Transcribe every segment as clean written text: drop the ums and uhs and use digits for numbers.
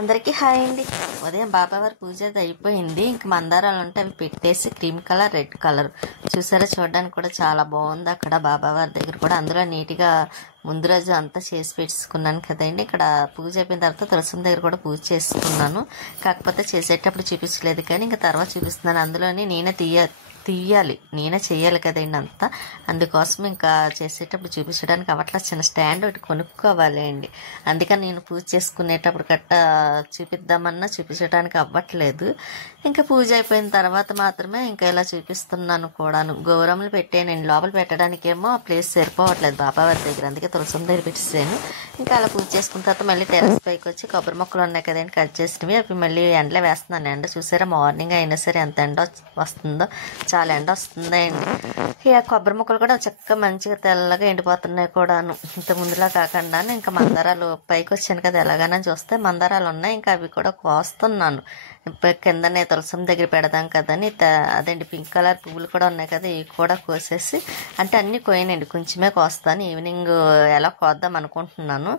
అందరికీ హాయ్ అండి. ఉదయం బాబావారి పూజ అయిపోయింది. ఇంక మందారాలు ఉంటే అవి పెట్టేసి క్రీమ్ కలర్, రెడ్ కలర్ చూసారా, చూడడానికి కూడా చాలా బాగుంది. అక్కడ బాబావారి దగ్గర కూడా అందులో నీట్గా ముందు రోజు అంతా చేసి పెట్టుకున్నాను కదండి. ఇక్కడ పూజ అయిపోయిన తర్వాత తులసం దగ్గర కూడా పూజ చేసుకున్నాను. కాకపోతే చేసేటప్పుడు చూపించలేదు, కానీ ఇంకా తర్వాత చూపిస్తున్నాను. అందులోని తీయాలి, నేనే చేయాలి కదండి అంతా. అందుకోసం ఇంకా చేసేటప్పుడు చూపించడానికి అవట్లా చిన్న స్టాండ్ ఒకటి కొనుక్కోవాలి అండి. అందుకని నేను పూజ చేసుకునేటప్పుడు చూపిద్దామన్నా చూపించడానికి అవ్వట్లేదు. ఇంకా పూజ అయిపోయిన తర్వాత మాత్రమే ఇంకా ఇలా చూపిస్తున్నాను కూడాను. గౌరమ్మలు పెట్టానండి. లోపల పెట్టడానికేమో ఆ ప్లేస్ సరిపోవట్లేదు బాబావారి దగ్గర, అందుకే తులసం దగ్గర పెట్టేసాను. ఇంకా అలా పూజ చేసుకున్న తర్వాత మళ్ళీ టెర్రస్ పైకి వచ్చి కొబ్బరి మొక్కలు ఉన్నాయి కదండి కట్ చేసినవి, అవి మళ్ళీ ఎండలో వేస్తున్నాను. ఎండ చూసారా, మార్నింగ్ అయినా సరే ఎంత ఎండ వస్తుందో, చాలా ఎండ వస్తుందండి. ఇక కొబ్బరి మొక్కలు కూడా చక్కగా మంచిగా తెల్లగా ఎండిపోతున్నాయి కూడాను, ఇంత ముందులా కాకుండా. ఇంకా మందారాలు పైకి వచ్చాను కదా, ఎలాగైనా చూస్తే మందారాలు ఉన్నాయి. ఇంకా అవి కూడా కోస్తున్నాను. కిందనే తులసం దగ్గర పెడదాం కదని అదేంటి పింక్ కలర్ పువ్వులు కూడా ఉన్నాయి కదా, ఇవి కూడా కోసేసి, అంటే అన్నీ కోయనండి, కొంచెమే కోస్తాను. ఈవినింగ్ ఎలా కోద్దాం అనుకుంటున్నాను.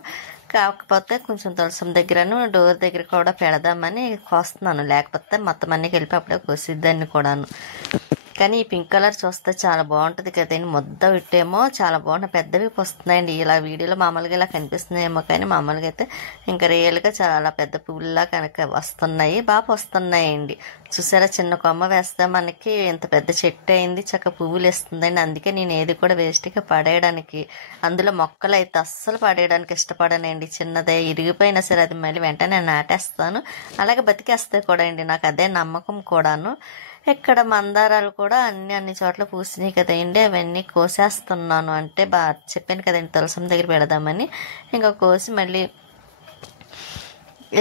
కాకపోతే కొంచెం తులసం దగ్గరను డోర్ దగ్గర కూడా పెడదామని కోస్తున్నాను. లేకపోతే మొత్తం అన్నీ కలిపి అప్పుడే కోసిద్దాన్ని కూడాను. కానీ ఈ పింక్ కలర్ చూస్తే చాలా బాగుంటుంది కదండి. ముద్ద విట్టేమో చాలా బాగుంటుంది, పెద్దవి వస్తున్నాయండి. ఇలా వీడియోలో మామూలుగా ఇలా కనిపిస్తున్నాయేమో, కానీ మామూలుగా అయితే ఇంకా రియల్గా చాలా పెద్ద పువ్వుల్లా కనుక వస్తున్నాయి, బాగా వస్తున్నాయండి. చూసారా, చిన్న కొమ్మ వేస్తే మనకి ఇంత పెద్ద చెట్టు అయింది, చక్కగా పువ్వులు వేస్తుందండి. అందుకే నేను ఏది కూడా వేస్ట్గా పడేయడానికి, అందులో మొక్కలు అయితే అస్సలు పడేయడానికి ఇష్టపడనండి. చిన్నదే ఇరిగిపోయినా సరే అది మళ్ళీ వెంటనే నాటేస్తాను, అలాగే బతికేస్తాయి కూడా అండి. నాకు అదే నమ్మకం కూడాను. ఇక్కడ మందారాలు కూడా అన్ని చోట్ల పూసినాయి కదండి, అవన్నీ కోసేస్తున్నాను. అంటే చెప్పాను కదండి తులసం దగ్గర పెడదామని. ఇంకా కోసి మళ్ళీ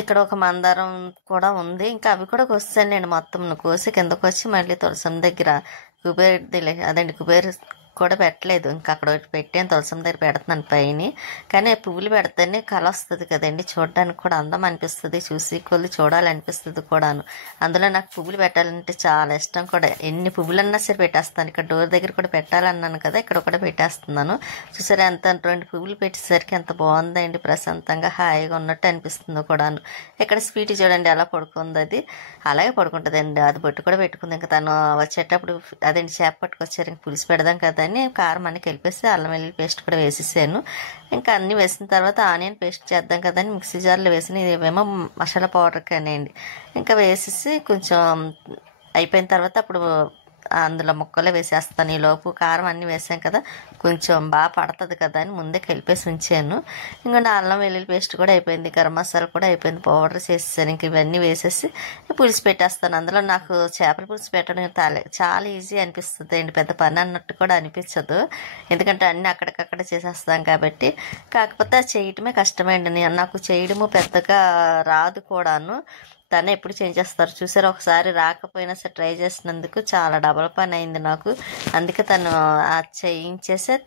ఇక్కడ ఒక మందారం కూడా ఉంది, ఇంకా అవి కూడా కోసాను నేను. మొత్తం కోసి కిందకు వచ్చి మళ్ళీ తులసం దగ్గర కుబేర్ కూడా పెట్టలేదు, ఇంకా అక్కడ ఒకటి పెట్టాను, తులసం దగ్గర పెడుతున్నాను పైన. కానీ పువ్వులు పెడితేనే కళ వస్తుంది కదండి, చూడడానికి కూడా అందం అనిపిస్తుంది, చూసి కొద్ది చూడాలనిపిస్తుంది కూడాను. అందులో నాకు పువ్వులు పెట్టాలంటే చాలా ఇష్టం కూడా. ఎన్ని పువ్వులన్నా సరే పెట్టేస్తాను. ఇక్కడ డోర్ దగ్గర కూడా పెట్టాలన్నాను కదా, ఇక్కడ కూడా పెట్టేస్తున్నాను. చూసారా, ఎంత 2 పువ్వులు పెట్టేసరికి ఎంత బాగుందండి, ప్రశాంతంగా హాయిగా ఉన్నట్టు అనిపిస్తుంది కూడాను. ఇక్కడ స్వీట్ చూడండి ఎలా పడుకుంది, అది అలాగే పడుకుంటుందండి. అది బొట్టు కూడా పెట్టుకుంది. ఇంకా తను వచ్చేటప్పుడు అదేంటి చేప పట్టుకొచ్చారు, ఇంక పులుసు పెడదాం కదా అని కారం అన్ని కలిపేసి అల్లం వెల్లుల్లి పేస్ట్ కూడా వేసేసాను. ఇంకా అన్నీ వేసిన తర్వాత ఆనియన్ పేస్ట్ చేద్దాం కదని మిక్సీ జార్లో వేసిన, ఇవేమో మసాలా పౌడర్ కానివ్వండి. ఇంకా వేసేసి కొంచెం అయిపోయిన తర్వాత అప్పుడు అందులో ముక్కలే వేసేస్తాను. ఈలోపు కారం అన్నీ వేసాం కదా, కొంచెం బాగా పడుతుంది కదా అని ముందే కలిపేసి ఉంచాను. ఇంకా అల్లం వెల్లుల్లి పేస్ట్ కూడా అయిపోయింది, గరం మసాలా కూడా అయిపోయింది, పౌడర్ చేసేసాను. ఇంక ఇవన్నీ వేసేసి పులుసు పెట్టేస్తాను. అందులో నాకు చేపల పులుసు పెట్టడం చాలా ఈజీ అనిపిస్తుంది అండి, పెద్ద పని అన్నట్టు కూడా అనిపించదు. ఎందుకంటే అన్నీ అక్కడికక్కడ చేసేస్తాం కాబట్టి. కాకపోతే చేయటమే కష్టమైంది, నాకు చేయడము పెద్దగా రాదు కూడాను. తను ఎప్పుడు చేంజ్ చేస్తారు చూసారు. ఒకసారి రాకపోయినా సరే ట్రై చేసినందుకు చాలా డబల్ పని అయింది నాకు. అందుకే తను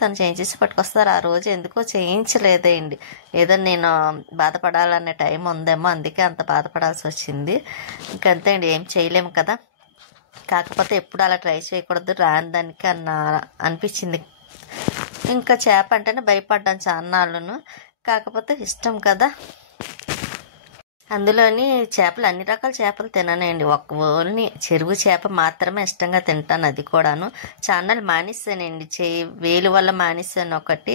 తను చేయించేసి పట్టుకొస్తారు. ఆ రోజు ఎందుకో చేయించలేదండి, ఏదో నేను బాధపడాలనే టైం ఉందేమో, అందుకే అంత బాధపడాల్సి వచ్చింది. ఇంకంతే అండి, ఏం చేయలేము కదా. కాకపోతే ఎప్పుడు అలా ట్రై చేయకూడదు, రాని దానికి అనిపించింది. ఇంకా చేప అంటేనే భయపడ్డాను చాన్నాళ్ళను, కాకపోతే ఇష్టం కదా. అందులోని చేపలు అన్ని రకాల చేపలు తిననండి, ఓన్లీ చెరువు చేప మాత్రమే ఇష్టంగా తింటాను. అది కూడాను ఛానల్ మానేసానండి, వేలు వల్ల మానేసాను ఒకటి.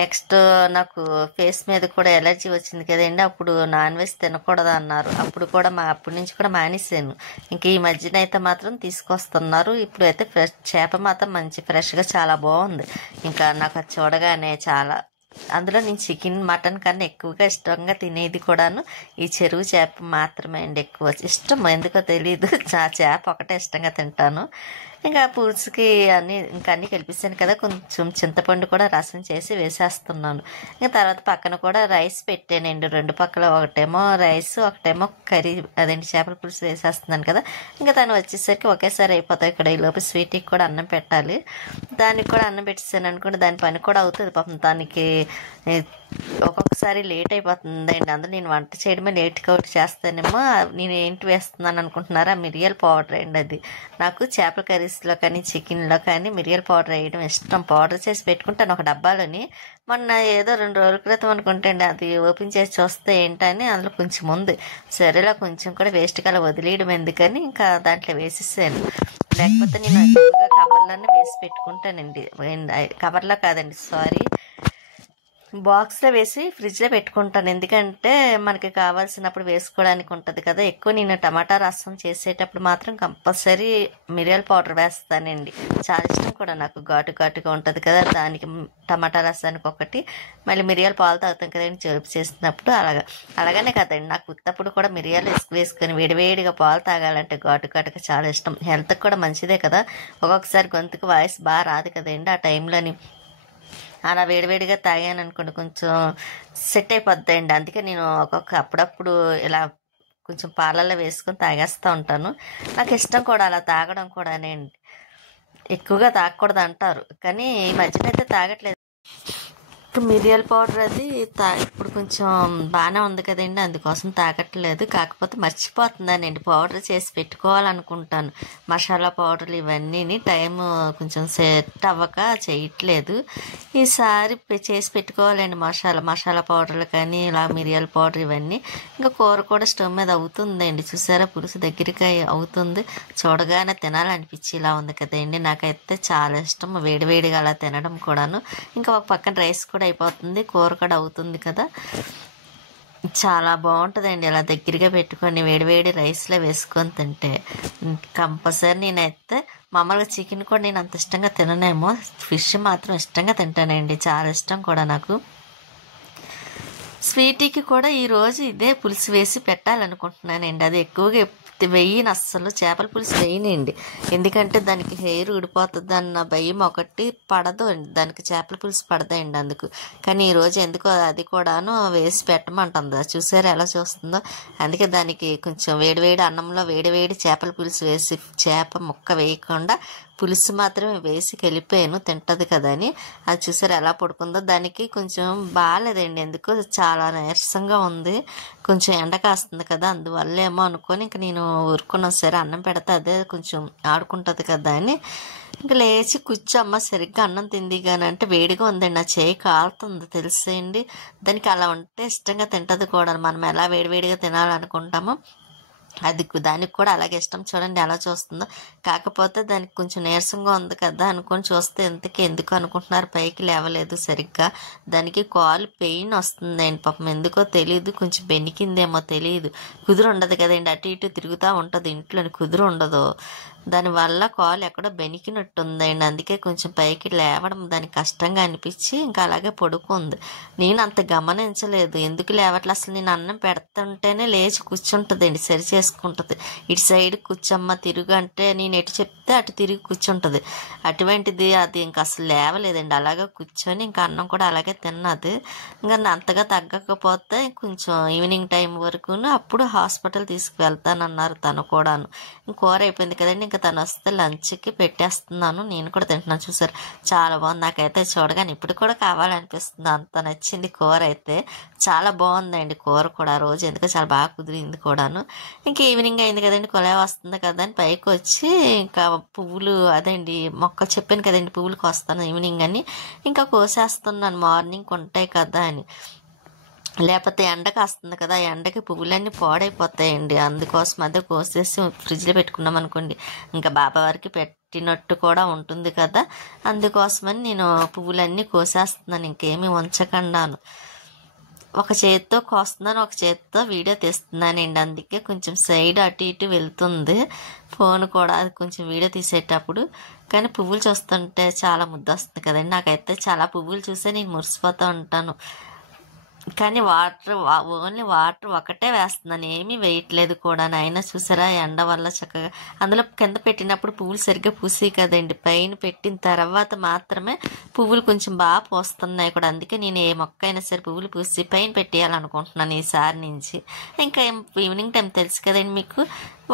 నెక్స్ట్ నాకు ఫేస్ మీద కూడా ఎలర్జీ వచ్చింది కదండి, అప్పుడు నాన్ వెజ్ తినకూడదు అన్నారు. అప్పటి నుంచి కూడా మానేసాను. ఇంక ఈ మధ్యన అయితే మాత్రం తీసుకొస్తున్నారు. ఇప్పుడు అయితే చేప మాత్రం మంచి ఫ్రెష్గా చాలా బాగుంది. ఇంకా నాకు అది చూడగానే చాలా, అందులో నేను చికెన్ మటన్ కన్నా ఎక్కువగా ఇష్టంగా తినేది కూడాను ఈ చెరువు చేప మాత్రమే అండి. ఎక్కువ ఇష్టం ఎందుకో తెలీదు, చేప ఒకటే ఇష్టంగా తింటాను. ఇంకా పులుసుకి అన్నీ కలిపిస్తాను కదా, కొంచెం చింతపండు కూడా రసం చేసి వేసేస్తున్నాను. ఇంకా తర్వాత పక్కన కూడా రైస్ పెట్టానండి, 2 పక్కల, ఒకటేమో రైస్ ఒకటేమో కర్రీ, అదేంటి చేపల పులుసు వేసేస్తున్నాను కదా. ఇంకా తను వచ్చేసరికి ఒకేసారి అయిపోతాయి. ఇక్కడ ఈ లోపు స్వీట్కి కూడా అన్నం పెట్టాలి, దానికి కూడా అన్నం పెట్టేసాను అనుకోండి, దాని పని కూడా అవుతుంది పాపం. దానికి ఒక్కొక్కసారి లేట్ అయిపోతుందండి, అందులో నేను వంట చేయడమే లేట్గా చేస్తానేమో. నేను ఏంటి వేస్తున్నాను అనుకుంటున్నారా, మిరియాల పౌడర్ అండి. అది నాకు చేపల కర్రీ కర్రీస్లో కానీ చికెన్లో కానీ మిరియాల పౌడర్ వేయడం ఇష్టం. పౌడర్ చేసి పెట్టుకుంటాను ఒక డబ్బాలోని. మొన్న ఏదో 2 రోజుల క్రితం అనుకుంటే అది ఓపెన్ చేసి చూస్తే ఏంటని అందులో కొంచెం ఉంది. సరేలా కొంచెం కూడా వేస్ట్గా అలా వదిలేయడం ఎందుకని ఇంకా దాంట్లో వేసేసాను. లేకపోతే నేను ఎక్కువగా కవర్లోనే వేసి పెట్టుకుంటానండి. కవర్లో కాదండి, సారీ, బాక్స్లో వేసి ఫ్రిడ్జ్లో పెట్టుకుంటాను. ఎందుకంటే మనకి కావాల్సినప్పుడు వేసుకోవడానికి ఉంటుంది కదా. ఎక్కువ నేను టమాటా రసం చేసేటప్పుడు మాత్రం కంపల్సరీ మిరియాల పౌడర్ వేస్తానండి. చాలా ఇష్టం కూడా నాకు, ఘాటుగా ఉంటుంది కదా దానికి. టమాటా రసానికి ఒకటి, మళ్ళీ మిరియాల పాలు తాగుతాం కదండి జలుబు చేసినప్పుడు. అలాగనే కదండి, నాకు ఉత్తప్పుడు కూడా మిరియాలు వేసుకొని వేడివేడిగా పాలు తాగాలంటే ఘాటుగా చాలా ఇష్టం. హెల్త్కి కూడా మంచిదే కదా. ఒక్కొక్కసారి గొంతుకు వాయిస్ బాగా రాదు కదండి, ఆ టైంలోని అలా వేడివేడిగా తాగాను అనుకోండి కొంచెం సెట్ అయిపోద్దండి. అందుకే నేను అప్పుడప్పుడు ఇలా కొంచెం పాలల్లో వేసుకొని తాగేస్తూ ఉంటాను. నాకు ఇష్టం కూడా అలా తాగడం కూడానే అండి. ఎక్కువగా తాగకూడదు అంటారు, కానీ ఈ మధ్యన అయితే తాగట్లేదు. మిరియాల పౌడర్ అది ఇప్పుడు కొంచెం బాగానే ఉంది కదండి, అందుకోసం తాగట్లేదు. కాకపోతే మర్చిపోతున్నానండి, పౌడర్ చేసి పెట్టుకోవాలనుకుంటాను. మసాలా పౌడర్లు ఇవన్నీ టైం కొంచెం సెట్ అవ్వక చేయట్లేదు. ఈసారి చేసి పెట్టుకోవాలండి మసాలా పౌడర్లు కానీ ఇలా మిరియాల పౌడర్ ఇవన్నీ. ఇంకా కూర కూడా స్టవ్ మీద అవుతుందండి. చూసారా, పులుసు దగ్గరికి అవుతుంది. చూడగానే తినాలనిపించి ఇలా ఉంది కదండి. నాకైతే చాలా ఇష్టం వేడివేడిగా అలా తినడం కూడాను. ఇంకా ఒక పక్కన రైస్ కూడా అయిపోతుంది, కూర కూడా అవుతుంది కదా. చాలా బాగుంటుందండి ఇలా దగ్గరగా పెట్టుకొని వేడివేడి రైస్లో వేసుకొని తింటే. కంపల్సరీ నేనైతే మామూలుగా చికెన్ కూడా నేను అంత ఇష్టంగా తిననేమో, ఫిష్ మాత్రం ఇష్టంగా తింటానండి, చాలా ఇష్టం కూడా నాకు. స్వీటీకి కూడా ఈరోజు ఇదే పులుసు వేసి పెట్టాలనుకుంటున్నానండి. అది ఎక్కువగా వెయ్యను, అస్సలు చేపల పులుసు వేయనండి. ఎందుకంటే దానికి హెయిర్ ఊడిపోతుంది అన్న భయం ఒకటి, పడదు అండి దానికి, చేపల పులుసు పడదండి అందుకు. కానీ ఈరోజు ఎందుకో అది కూడాను వేసి పెట్టమంటుందా, చూసారా ఎలా చూస్తుందో. అందుకే దానికి కొంచెం వేడివేడి అన్నంలో వేడివేడి చేపల పులుసు వేసి, చేప ముక్క వేయకుండా పులుసు మాత్రమే వేసి కలిపాను, తింటది కదా అని. అది చూసారు ఎలా పడుకుందో. దానికి కొంచెం బాగాలేదండి, ఎందుకో చాలా నీరసంగా ఉంది. కొంచెం ఎండ కాస్తుంది కదా, అందువల్ల ఏమో అనుకొని ఇంక నేను ఊరుకున్నాను. సరే అన్నం పెడితే అదే కొంచెం ఆడుకుంటుంది కదా అని ఇంకా లేచి కూర్చోమ్మ సరిగ్గా అన్నం తింది కానీ అంటే వేడిగా ఉందండి, నా చేయి కాలుతుంది తెలిసేయండి. దానికి అలా ఉంటే ఇష్టంగా తింటది కూడా. మనం ఎలా వేడివేడిగా తినాలనుకుంటామో దానికి కూడా అలాగే ఇష్టం. చూడండి ఎలా చూస్తుందో. కాకపోతే దానికి కొంచెం నీరసంగా ఉంది కదా అనుకొని చూస్తే ఎందుకు అనుకుంటున్నారు, పైకి లేవలేదు సరిగ్గా. దానికి కాలు పెయిన్ వస్తుందండి పాపం, ఎందుకో తెలియదు, కొంచెం బెనికిందేమో తెలియదు. కుదురు ఉండదు కదండి, అటు ఇటు తిరుగుతూ ఉంటుంది ఇంట్లోని, కుదురు ఉండదు. దానివల్ల కాలు ఎక్కడో బెనికినట్టుందండి. అందుకే కొంచెం పైకి లేవడం దానికి కష్టంగా అనిపించి ఇంకా అలాగే పడుకుంది. నేను అంత గమనించలేదు ఎందుకు లేవట్లే. అసలు నేను అన్నం పెడుతుంటేనే లేచి కూర్చుంటుందండి, సరి చేసుకుంటుంది. ఇటు సైడ్ కూర్చోమ్మ తిరుగు అంటే నేను ఎటు చెప్తే అటు తిరిగి కూర్చుంటుంది. అటువంటిది అది ఇంకా అసలు లేవలేదండి, అలాగే కూర్చొని ఇంకా అన్నం కూడా అలాగే తిన్నది. ఇంకా అంతగా తగ్గకపోతే కొంచెం ఈవినింగ్ టైం వరకును అప్పుడు హాస్పిటల్ తీసుకువెళ్తానన్నారు తను కూడాను. కూర అయిపోయింది కదండి, ఇంకా తను వస్తే లంచ్కి పెట్టేస్తున్నాను, నేను కూడా తింటున్నాను. చూసారు చాలా బాగుంది, నాకైతే చూడగానే ఇప్పుడు కూడా కావాలనిపిస్తుంది, అంత నచ్చింది కూర అయితే. చాలా బాగుందండి కూర కూడా, రోజు ఎందుకో చాలా బాగా కుదిరింది కూడాను. ఇంకా ఈవినింగ్ అయింది కదండి, కొలాయి వస్తుంది కదా అని పైకి వచ్చి ఇంకా పువ్వులు అదండి మొక్క చెప్పాను కదండి పువ్వులకు వస్తాను ఈవినింగ్ అని, ఇంకా కోసేస్తున్నాను, మార్నింగ్ ఉంటాయి కదా అని. లేకపోతే ఎండకు వస్తుంది కదా, ఎండకి పువ్వులన్నీ పాడైపోతాయండి. అందుకోసం అదే కోసేసి ఫ్రిడ్జ్లో పెట్టుకున్నాం అనుకోండి ఇంకా బాబావారికి పెట్టినట్టు కూడా ఉంటుంది కదా. అందుకోసమని నేను పువ్వులన్నీ కోసేస్తున్నాను, ఇంకేమీ ఉంచకుండాను. ఒక చేతితో కోస్తున్నాను, ఒక చేతితో వీడియో తీస్తున్నానండి. అందుకే కొంచెం సైడ్ అటు ఇటు వెళ్తుంది ఫోన్ కూడా, అది కొంచెం వీడియో తీసేటప్పుడు. కానీ పువ్వులు చూస్తుంటే చాలా ముద్దు వస్తుంది కదండి. నాకైతే చాలా పువ్వులు చూసే నేను మురిసిపోతూ ఉంటాను. కానీ ఓన్లీ వాటర్ ఒకటే వేస్తున్నాను, ఏమీ వేయట్లేదు కూడా. అయినా చూసారా ఎండ వల్ల చక్కగా అందులో కింద పెట్టినప్పుడు పువ్వులు సరిగ్గా పూసి కదండి, పైన పెట్టిన తర్వాత మాత్రమే పువ్వులు కొంచెం బాగా పూస్తున్నాయి కూడా. అందుకే నేను ఏ మొక్క అయినా సరే పువ్వులు పూసి పైన పెట్టేయాలనుకుంటున్నాను ఈసారి నుంచి. ఇంకా ఈవినింగ్ టైం తెలుసు కదండి మీకు,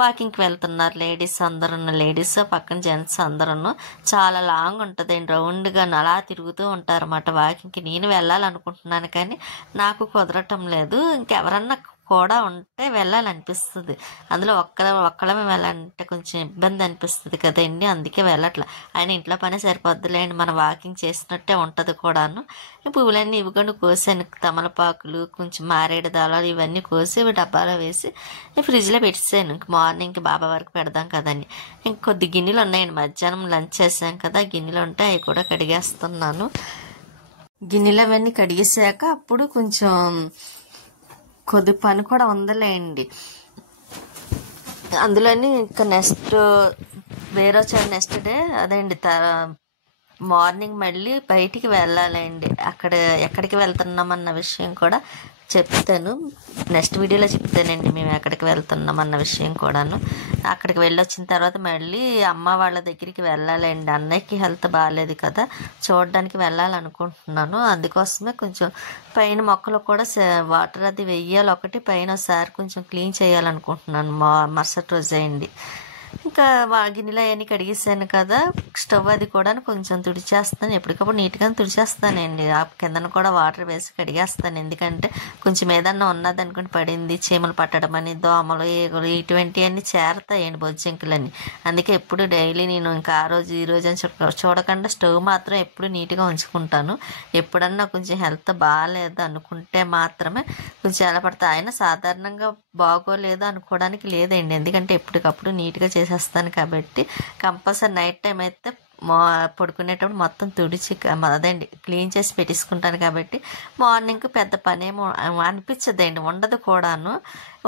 వాకింగ్కి వెళ్తున్నారు లేడీస్ అందరూ, లేడీస్ పక్కన జెంట్స్ అందరూ. చాలా లాంగ్ ఉంటుందండి, రౌండ్గా అలా తిరుగుతూ ఉంటారు అన్నమాట వాకింగ్కి. నేను వెళ్ళాలనుకుంటున్నాను కానీ నాకు కుదరటం లేదు. ఇంకెవరన్నా కూడా ఉంటే వెళ్ళాలనిపిస్తుంది. అందులో ఒక్కళ్ళమే వెళ్ళాలంటే కొంచెం ఇబ్బంది అనిపిస్తుంది కదండి, అందుకే వెళ్ళట్లా. ఆయన ఇంట్లో పని సరిపోద్దులేండి, మనం వాకింగ్ చేసినట్టే ఉంటుంది కూడాను. ఈ పువ్వులన్నీ ఇవ్వకుండా కోసాను, తమలపాకులు, కొంచెం మారేడు దళాలు ఇవన్నీ కోసి డబ్బాలో వేసి ఫ్రిడ్జ్లో పెట్టేసాను. ఇంక మార్నింగ్కి బాబా వరకు పెడదాం కదండి. ఇంక కొద్ది గిన్నెలు ఉన్నాయండి, మధ్యాహ్నం లంచ్ చేసాం కదా, గిన్నెలు ఉంటే అవి కూడా కడిగేస్తున్నాను. గిన్నెలు అవన్నీ కడిగేసాక అప్పుడు కొంచెం కొద్ది పని కూడా ఉందలేండి. అందులోని ఇంకా నెక్స్ట్ డే అదేండి మార్నింగ్ మళ్ళీ బయటికి వెళ్ళాలండి. ఎక్కడికి వెళ్తున్నామన్న విషయం కూడా చెప్తాను, నెక్స్ట్ వీడియోలో చెప్తానండి మేము ఎక్కడికి వెళ్తున్నాం అన్న విషయం కూడాను. అక్కడికి వెళ్ళొచ్చిన తర్వాత మళ్ళీ అమ్మ వాళ్ళ దగ్గరికి వెళ్ళాలండి. అన్నయ్యకి హెల్త్ బాగాలేదు కదా, చూడడానికి వెళ్ళాలనుకుంటున్నాను. అందుకోసమే కొంచెం పైన మొక్కలు కూడా వాటర్ అది వెయ్యాలి, ఒకటి పైన ఒకసారి కొంచెం క్లీన్ చేయాలనుకుంటున్నాను మరుసటి రోజే అండి. ఇంకా గిన్నెలు అవన్నీ కడిగేసాను కదా, స్టవ్ అది కూడా కొంచెం తుడిచేస్తాను, ఎప్పటికప్పుడు నీట్గా తుడిచేస్తానండి. ఆ కిందన కూడా వాటర్ వేసి కడిగేస్తాను, ఎందుకంటే కొంచెం ఏదన్నా ఉన్నదనుకోండి పడింది, చీమలు పట్టడం అని, దోమలు, ఈగలు ఇటువంటివన్నీ చేరతాయండి, బొజ్జంకులన్నీ. అందుకే ఎప్పుడు డైలీ నేను ఇంకా ఆ రోజు ఈ రోజు అని చూడకుండా స్టవ్ మాత్రం ఎప్పుడు నీట్గా ఉంచుకుంటాను. ఎప్పుడన్నా కొంచెం హెల్త్ బాగాలేదు అనుకుంటే మాత్రమే కొంచెం ఎలా పడతా, ఆయన సాధారణంగా బాగోలేదు అనుకోవడానికి లేదండి, ఎందుకంటే ఎప్పటికప్పుడు నీట్గా చేసేస్తాను కాబట్టి. కంపల్సరీ నైట్ టైం అయితే పడుకునేటప్పుడు మొత్తం తుడిచి అదండి క్లీన్ చేసి పెట్టేసుకుంటాను కాబట్టి మార్నింగ్ పెద్ద పని ఏమో అనిపించదండి, ఉండదు కూడాను.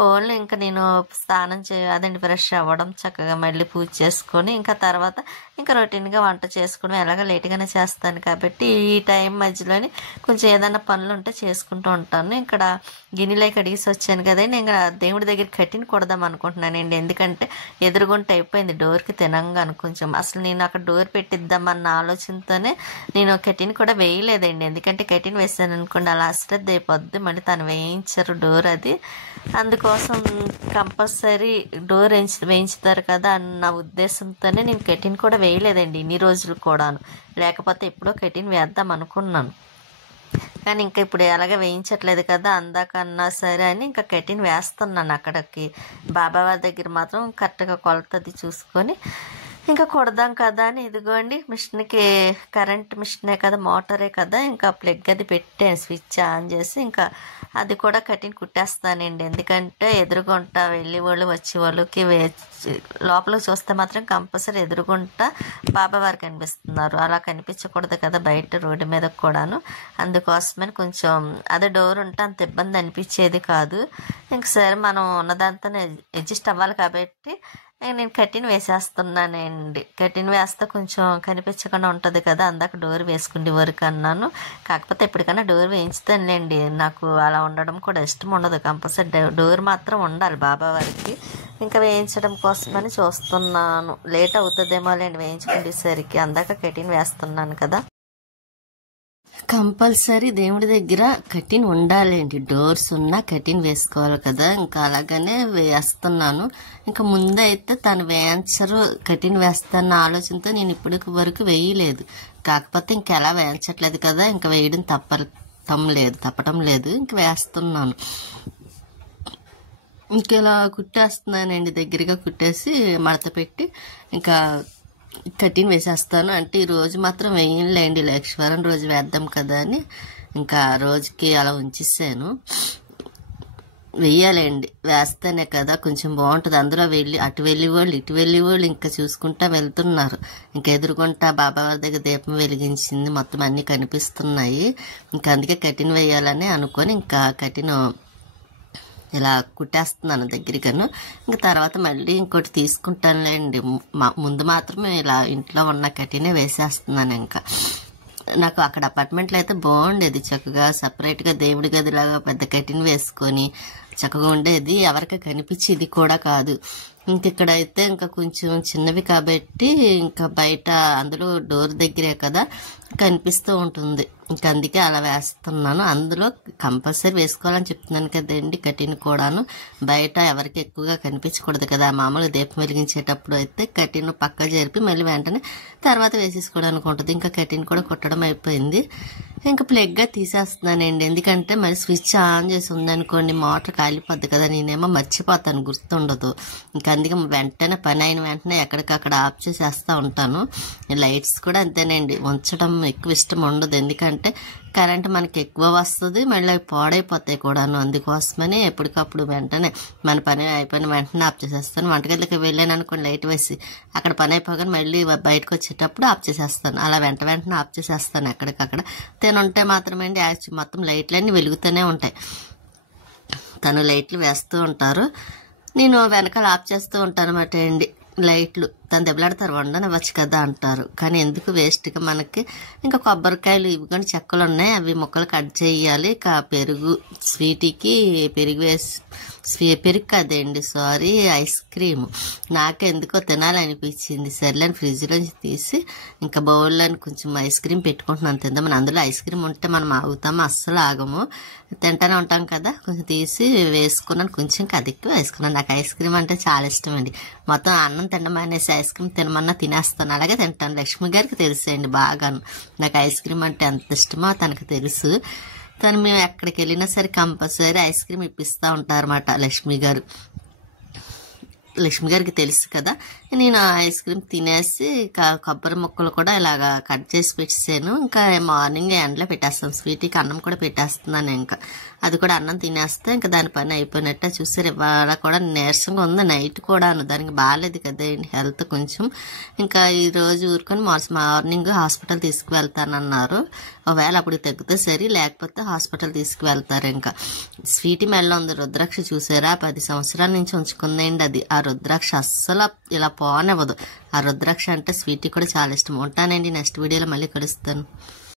ఓన్లీ ఇంకా నేను స్నానం అదండి ఫ్రెష్ అవ్వడం, చక్కగా మళ్ళీ పూజ చేసుకొని ఇంకా తర్వాత ఇంకా రొటీన్గా వంట చేసుకుని ఎలాగ లేట్గానే చేస్తాను కాబట్టి ఈ టైం మధ్యలోని కొంచెం ఏదైనా పనులు ఉంటే చేసుకుంటూ ఉంటాను. ఇక్కడ గిన్నెలే కడిగేసి వచ్చాను కదండి, నేను దేవుడి దగ్గర కట్టిన కొడదాం అనుకుంటున్నానండి, ఎందుకంటే ఎదురుగుంట అయిపోయింది డోర్కి తినంగాను. కొంచెం అసలు నేను అక్కడ డోర్ పెట్టిద్దామన్న ఆలోచనతోనే నేను కటిన్ కూడా వేయలేదండి, ఎందుకంటే కటిన్ వేసాను అనుకోండి అలా అశ్రద్ధ అయిపోద్ది, మళ్ళీ తను వేయించారు డోర్ అది. అందుకోసం కంపల్సరీ డోర్ వేయించుతారు కదా అన్న ఉద్దేశంతోనే నేను కటిన్ కూడా వేయలేదండి ఇన్ని రోజులు కూడాను, లేకపోతే ఎప్పుడో కటిన్ వేద్దాం అనుకున్నాను. కానీ ఇంకా ఇప్పుడు ఎలాగ వేయించట్లేదు కదా, అందాకన్నా సరే అని ఇంకా కటిన్ వేస్తున్నాను. అక్కడికి బాబావారి దగ్గర మాత్రం కరెక్ట్గా కొలతది చూసుకొని ఇంకా కొడదాం కదా అని, ఇదిగోండి మిషన్కి కరెంట్ మిషనే కదా, మోటరే కదా, ఇంకా ప్లగ్ అది పెట్టాను, స్విచ్ ఆన్ చేసి ఇంకా అది కూడా కటింగ్ కుట్టేస్తానండి. ఎందుకంటే ఎదురుగుంట వెళ్ళి వాళ్ళు వచ్చే వాళ్ళకి లోపలికి చూస్తే మాత్రం కంపల్సరీ ఎదురుగుంట బాబావారు కనిపిస్తున్నారు, అలా కనిపించకూడదు కదా బయట రోడ్డు మీద కూడాను. అందుకోసమని కొంచెం అదే డోర్ ఉంటే అంత ఇబ్బంది అనిపించేది కాదు. ఇంక సరే మనం ఉన్నదంతా అడ్జస్ట్ అవ్వాలి కాబట్టి నేను కటిన్ వేసేస్తున్నానండి. కటిన్ వేస్తే కొంచెం కనిపించకుండా ఉంటుంది కదా, అందాక డోర్ వేసుకుండే వరకు అన్నాను. కాకపోతే ఎప్పటికైనా డోర్ వేయించుతానులేండి, నాకు అలా ఉండడం కూడా ఇష్టం ఉండదు, కంపల్సరీ డోర్ మాత్రం ఉండాలి బాబావారికి. ఇంకా వేయించడం కోసమని చూస్తున్నాను, లేట్ అవుతుందేమో లేండి వేయించుకునేసరికి, అందాక కటిన్ వేస్తున్నాను కదా. కంపల్సరీ దేవుడి దగ్గర కటిన్ ఉండాలండి, డోర్స్ ఉన్నా కటిన్ వేసుకోవాలి కదా, ఇంకా అలాగనే వేస్తున్నాను. ఇంకా ముందైతే తను వేయించరు, కటిన్ వేస్తాన్న ఆలోచనతో నేను ఇప్పటి వరకు వేయలేదు. కాకపోతే ఇంకెలా వేయించట్లేదు కదా, ఇంకా వేయడం తప్పటం లేదు, ఇంక వేస్తున్నాను. ఇంకెలా కుట్టేస్తున్నానండి, దగ్గరగా కుట్టేసి మడత పెట్టి ఇంకా కటిన్ వేసేస్తాను. అంటే ఈ రోజు మాత్రం వేయలేండి, లక్ష్మీవారం రోజు వేద్దాం కదా అని ఇంకా రోజుకి అలా ఉంచేసాను. వెయ్యాలండి, వేస్తేనే కదా కొంచెం బాగుంటుంది. అందులో అటు వెళ్ళి వాళ్ళు ఇటు వెళ్ళి వాళ్ళు ఇంకా చూసుకుంటా వెళ్తున్నారు. ఇంకా ఎదురుకుంటా బాబావారి దగ్గర దీపం వెలిగించింది, మొత్తం అన్ని కనిపిస్తున్నాయి. ఇంకా అందుకే కటిన్ వేయాలని అనుకొని ఇంకా కటిన్ ఇలా కుట్టేస్తున్నాను దగ్గరికను. ఇంకా తర్వాత మళ్ళీ ఇంకోటి తీసుకుంటానులేండి, ముందు మాత్రమే ఇలా ఇంట్లో ఉన్న కటినే వేసేస్తున్నాను. ఇంకా నాకు అక్కడ అపార్ట్మెంట్లో అయితే బాగుండేది, చక్కగా సపరేట్గా దేవుడి గదిలాగా పెద్ద కటిన్ వేసుకొని చక్కగా ఉండేది, ఎవరికి కనిపించేది కూడా కాదు. ఇంకెక్కడైతే ఇంకా కొంచెం చిన్నవి కాబట్టి ఇంకా బయట అందులో డోర్ దగ్గరే కదా కనిపిస్తూ ఉంటుంది, ఇంకా అందుకే అలా వేస్తున్నాను. అందులో కంపల్సరీ వేసుకోవాలని చెప్తున్నాను కదండి, కటిన్ కూడాను బయట ఎవరికి ఎక్కువగా కనిపించకూడదు కదా. మామూలుగా దీపం వెలిగించేటప్పుడు అయితే కటిన్ పక్క జరిపి మళ్ళీ వెంటనే తర్వాత వేసేసుకోవడానికి ఉంటుంది. ఇంకా కటిన్ కూడా కుట్టడం అయిపోయింది, ఇంకా ప్లగ్గా తీసేస్తున్నానండి, ఎందుకంటే మరి స్విచ్ ఆన్ చేసి ఉందనుకోండి మోటార్ కాలిపోద్ది కదా, నేనేమో మర్చిపోతాను, గుర్తుండదు. ఇంకా అందుకే వెంటనే పని అయిన వెంటనే ఎక్కడికక్కడ ఆఫ్ చేసేస్తూ ఉంటాను. లైట్స్ కూడా అంతేనండి, ఉంచడం ఎక్కువ ఇష్టం ఉండదు. ఎందుకంటే కరెంట్ మనకి ఎక్కువ వస్తుంది, మళ్ళీ అవి పాడైపోతాయి కూడాను. అందుకోసమని ఎప్పటికప్పుడు వెంటనే మన పని అయిపోయిన వెంటనే ఆఫ్ చేసేస్తాను. వంటగదిలోకి వెళ్ళాను అనుకోండి లైట్ వేసి, అక్కడ పని అయిపోగానే మళ్ళీ బయటకు వచ్చేటప్పుడు ఆఫ్ చేసేస్తాను. అలా వెంటనే ఆఫ్ చేసేస్తాను ఎక్కడికక్కడ. తినుంటే మాత్రమేంటి మొత్తం లైట్లన్నీ వెలుగుతూనే ఉంటాయి. తను లైట్లు వేస్తూ ఉంటారు, నేను వెనకాల ఆఫ్ చేస్తూ ఉంటాను అన్నమాట అండి. లైట్లు తను దెబ్బలాడతారు, వండనివ్వచ్చు కదా అంటారు, కానీ ఎందుకు వేస్ట్గా మనకి. ఇంకా కొబ్బరికాయలు ఇవి కానీ చెక్కలు ఉన్నాయి, అవి ముక్కలు కట్ చేయాలి. పెరుగు స్వీట్కి పెరుగు వేసి పెరుగు కదండి సారీ ఐస్ క్రీమ్ నాకెందుకో తినాలనిపించింది. సర్లేని ఫ్రిడ్జ్లోంచి తీసి ఇంకా బౌల్లో కొంచెం ఐస్ క్రీమ్ పెట్టుకుంటున్నాను తిందామని. అందులో ఐస్ క్రీమ్ ఉంటే మనం ఆగుతాము, అస్సలు ఆగము, తింటానే ఉంటాం కదా. కొంచెం తీసి వేసుకున్నాను, కొంచెం కదిక్కి వేసుకున్నాను. నాకు ఐస్ క్రీమ్ అంటే చాలా ఇష్టం అండి. మొత్తం అన్నం తినడం అనేసి ఐస్ క్రీమ్ తినమన్నా తినేస్తాను, అలాగే తింటాను. లక్ష్మి గారికి తెలుసండి బాగాను నాకు ఐస్ క్రీమ్ అంటే ఎంత ఇష్టమో తనకు తెలుసు. తను మేము ఎక్కడికి వెళ్ళినా సరే కంపల్సరీ ఐస్ క్రీమ్ ఇప్పిస్తూ ఉంటారన్నమాట లక్ష్మి గారికి తెలుసు కదా. నేను ఐస్ క్రీమ్ తినేసి కొబ్బరి ముక్కలు కూడా ఇలాగా కట్ చేసి పెట్టేసాను. ఇంకా మార్నింగ్ ఎండలో పెట్టేస్తాను. స్వీట్కి అన్నం కూడా పెట్టేస్తున్నాను. ఇంకా అది కూడా అన్నం తినేస్తే ఇంకా దాని పని అయిపోయినట్టే. చూసారు ఇవాళ కూడా నీరసంగా ఉంది, నైట్ కూడాను దానికి బాగాలేదు కదా హెల్త్ కొంచెం. ఇంకా ఈరోజు ఊరుకొని మార్నింగ్ హాస్పిటల్ తీసుకువెళ్తానన్నారు. ఒకవేళ అప్పుడు తగ్గితే సరి, లేకపోతే హాస్పిటల్ తీసుకువెళ్తారు. ఇంకా స్వీటీ మెల్ల ఉంది రుద్రాక్ష, చూసారా 10 సంవత్సరాల నుంచి ఉంచుకుందండి అది. ఆ రుద్రాక్ష అస్సలు ఇలా పోనివ్వదు. ఆ రుద్రాక్ష అంటే స్వీటీ కూడా చాలా ఇష్టం. ఉంటానండి, నెక్స్ట్ వీడియోలో మళ్ళీ కలుస్తాను.